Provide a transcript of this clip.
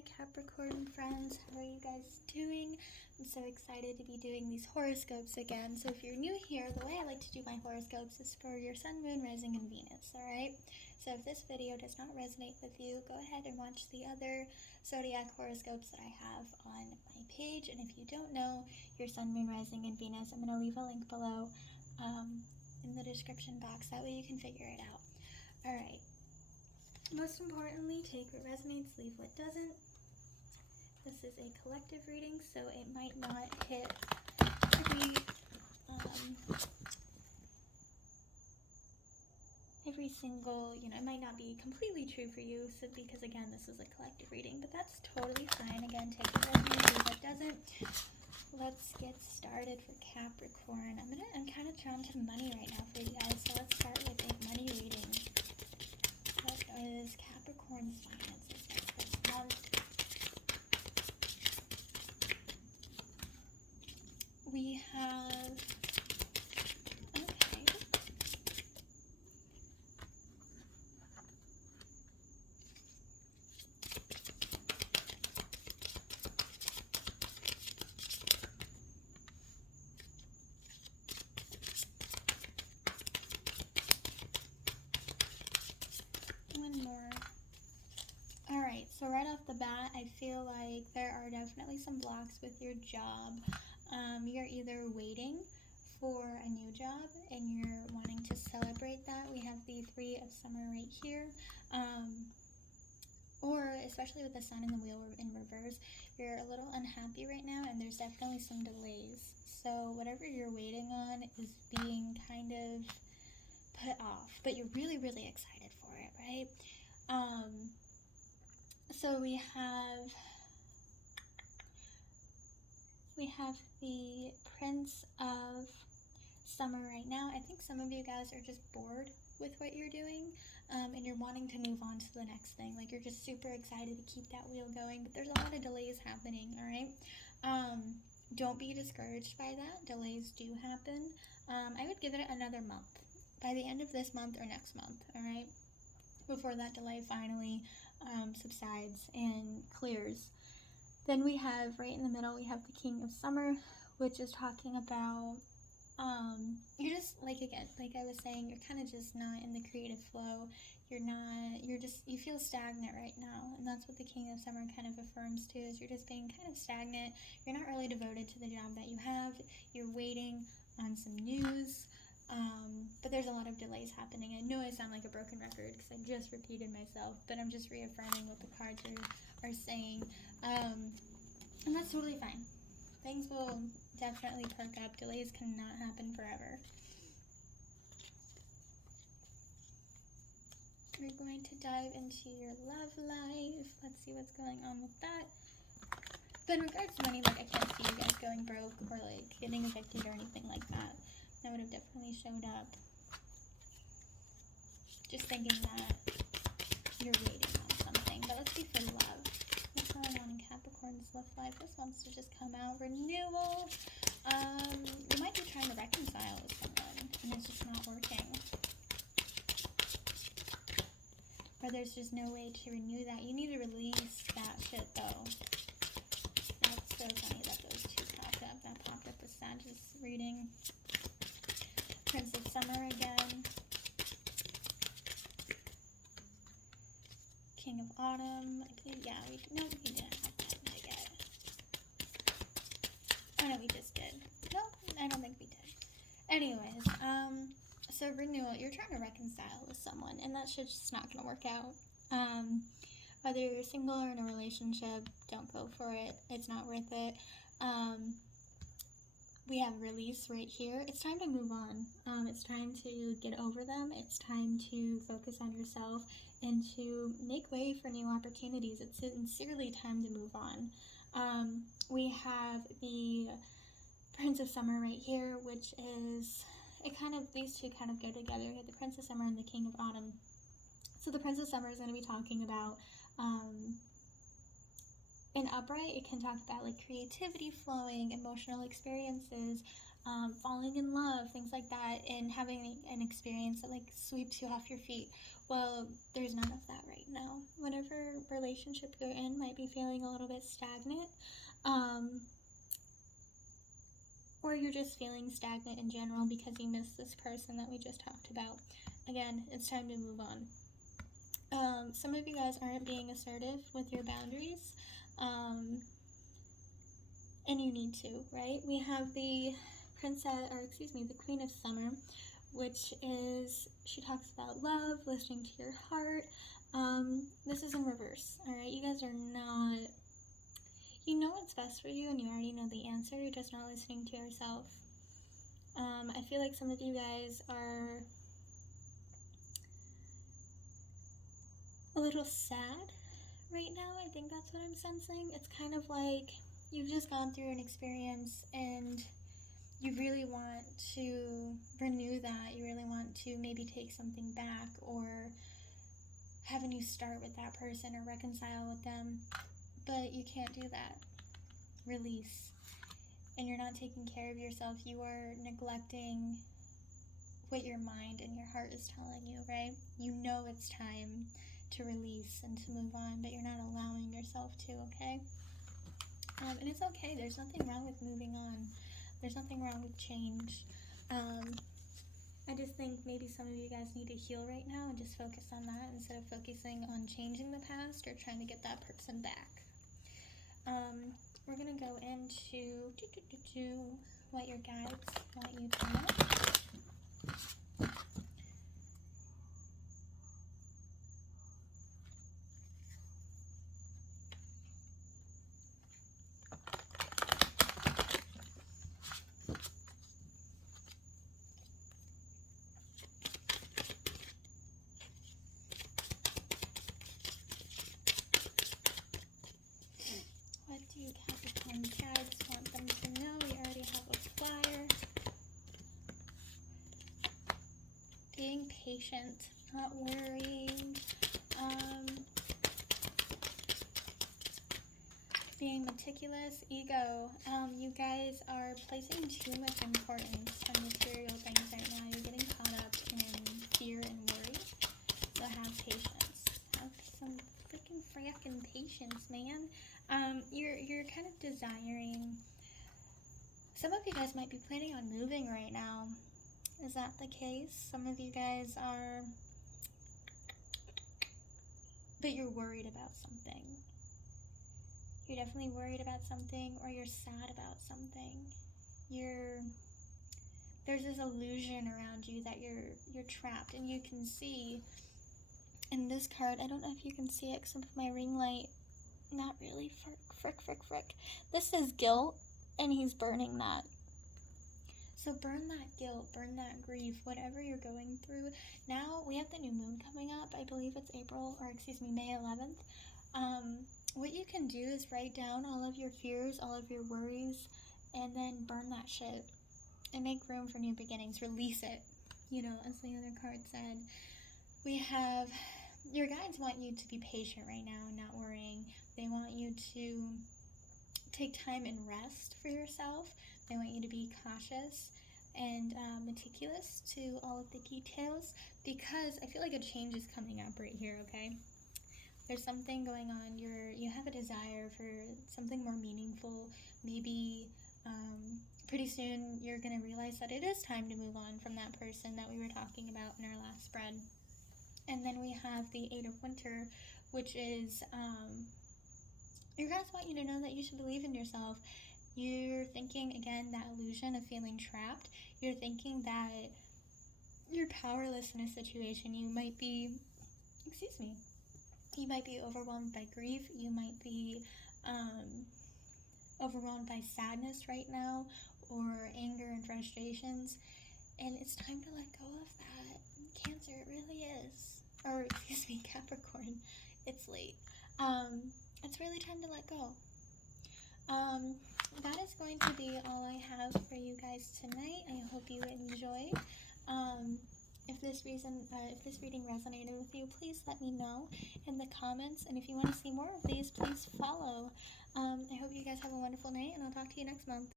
my Capricorn friends. How are you guys doing? I'm so excited to be doing these horoscopes again. So if you're new here, the way I like to do my horoscopes is for your sun, moon, rising, and Venus, alright? So if this video does not resonate with you, go ahead and watch the other zodiac horoscopes that I have on my page. And if you don't know your sun, moon, rising, and Venus, I'm going to leave a link below in the description box. That way you can figure it out. Alright. Most importantly, take what resonates, leave what doesn't. This is a collective reading, so it might not hit every single, it might not be completely true for you, so because again, this is a collective reading, but that's totally fine. Again, take what resonates, leave what doesn't. Let's get started for Capricorn. I'm kind of drawn to money right now for you guys, so let's start with a money reading. What is Capricorn's finances this month? We have, okay. One more. Alright, so right off the bat, I feel like there are definitely some blocks with your job. You're either waiting for a new job and you're wanting to celebrate that. We have the Three of Summer right here. Or especially with the Sun and the Wheel in reverse, you're a little unhappy right now and there's definitely some delays. So whatever you're waiting on is being kind of put off, but you're really, really excited for it, right? So we have the Prince of Summer right now. I think some of you guys are just bored with what you're doing, and you're wanting to move on to the next thing. Like, you're just super excited to keep that wheel going, but there's a lot of delays happening, all right? Don't be discouraged by that. Delays do happen. I would give it another month. By the end of this month or next month, all right? Before that delay finally subsides and clears. Then we have, right in the middle, we have the King of Summer, which is talking about, you're just, again, like I was saying, you're kind of just not in the creative flow. You feel stagnant right now. And that's what the King of Summer kind of affirms too, is you're just being kind of stagnant. You're not really devoted to the job that you have. You're waiting on some news. But there's a lot of delays happening. I know I sound like a broken record because I just repeated myself, but I'm just reaffirming what the cards are saying. And that's totally fine. Things will definitely perk up. Delays cannot happen forever. We're going to dive into your love life. Let's see what's going on with that. But in regards to money, I can't see you guys going broke or getting evicted or anything like that. That would have definitely showed up. Just thinking that you're waiting on something. But let's see for love. What's going on in Capricorn's love life? This wants to just come out. Renewal. You might be trying to reconcile with someone and it's just not working. Or there's just no way to renew that. You need to release that shit though. That's so funny that those two popped up. That popped up with Sagittarius reading. Prince of Summer again. King of Autumn. I believe, yeah, we didn't have that yet. Oh no, we just did. No, I don't think we did. Anyways, so renewal, you're trying to reconcile with someone, and that shit's just not gonna work out. Whether you're single or in a relationship, don't go for it. It's not worth it. We have release right here. It's time to move on. It's time to get over them. It's time to focus on yourself and to make way for new opportunities. It's sincerely time to move on. We have the Prince of Summer right here, which is, these two kind of go together. You have the Prince of Summer and the King of Autumn. So the Prince of Summer is going to be talking about, in upright, it can talk about creativity flowing, emotional experiences, falling in love, things like that, and having an experience that like sweeps you off your feet. Well, there's none of that right now. Whatever relationship you're in might be feeling a little bit stagnant, or you're just feeling stagnant in general because you missed this person that we just talked about. Again, it's time to move on. Some of you guys aren't being assertive with your boundaries, and you need to, right? We have the the Queen of Summer, which is, she talks about love, listening to your heart. This is in reverse, all right? You guys are not, you know what's best for you and you already know the answer, you're just not listening to yourself. I feel like some of you guys are a little sad right now. I think that's what I'm sensing. It's kind of like you've just gone through an experience and you really want to renew that. You really want to maybe take something back or have a new start with that person or reconcile with them, but you can't do that. Release. And you're not taking care of yourself. You are neglecting what your mind and your heart is telling you, right? You know it's time to release and to move on, but you're not allowing yourself to, okay? And it's okay. There's nothing wrong with moving on. There's nothing wrong with change. I just think maybe some of you guys need to heal right now and just focus on that instead of focusing on changing the past or trying to get that person back. We're going to go into what your guides want you to know. What do you Capricorn guides want them to know? We already have a flyer. Being patient, not worrying. Being meticulous, ego. You guys are placing too much importance on material things right now. You're getting caught up in fear and worry. So have patience. Have some frickin' patience, man. You're kind of desiring. Some of you guys might be planning on moving right now. Is that the case? Some of you guys are, but you're worried about something. You're definitely worried about something, or you're sad about something. There's this illusion around you that you're trapped, and you can see in this card, I don't know if you can see it except for my ring light. Not really. Frick. This is guilt, and he's burning that. So burn that guilt, burn that grief, whatever you're going through. Now we have the new moon coming up. I believe it's May 11th. What you can do is write down all of your fears, all of your worries, and then burn that shit and make room for new beginnings. Release it. You know, as the other card said, we have, your guides want you to be patient right now and not worrying. They want you to take time and rest for yourself. They want you to be cautious and meticulous to all of the details, because I feel like a change is coming up right here, okay? There's something going on. You have a desire for something more meaningful. Maybe pretty soon you're going to realize that it is time to move on from that person that we were talking about in our last spread. And then we have the Eight of Winter, which is, your guys want you to know that you should believe in yourself. You're thinking, again, that illusion of feeling trapped. You're thinking that you're powerless in a situation. You might be, you might be overwhelmed by grief. You might be overwhelmed by sadness right now, or anger and frustrations. And it's time to let go of that. Cancer, it really is. Or, Capricorn. It's late. It's really time to let go. That is going to be all I have for you guys tonight. I hope you enjoyed. If this reading resonated with you, please let me know in the comments. And if you want to see more of these, please follow. I hope you guys have a wonderful night, and I'll talk to you next month.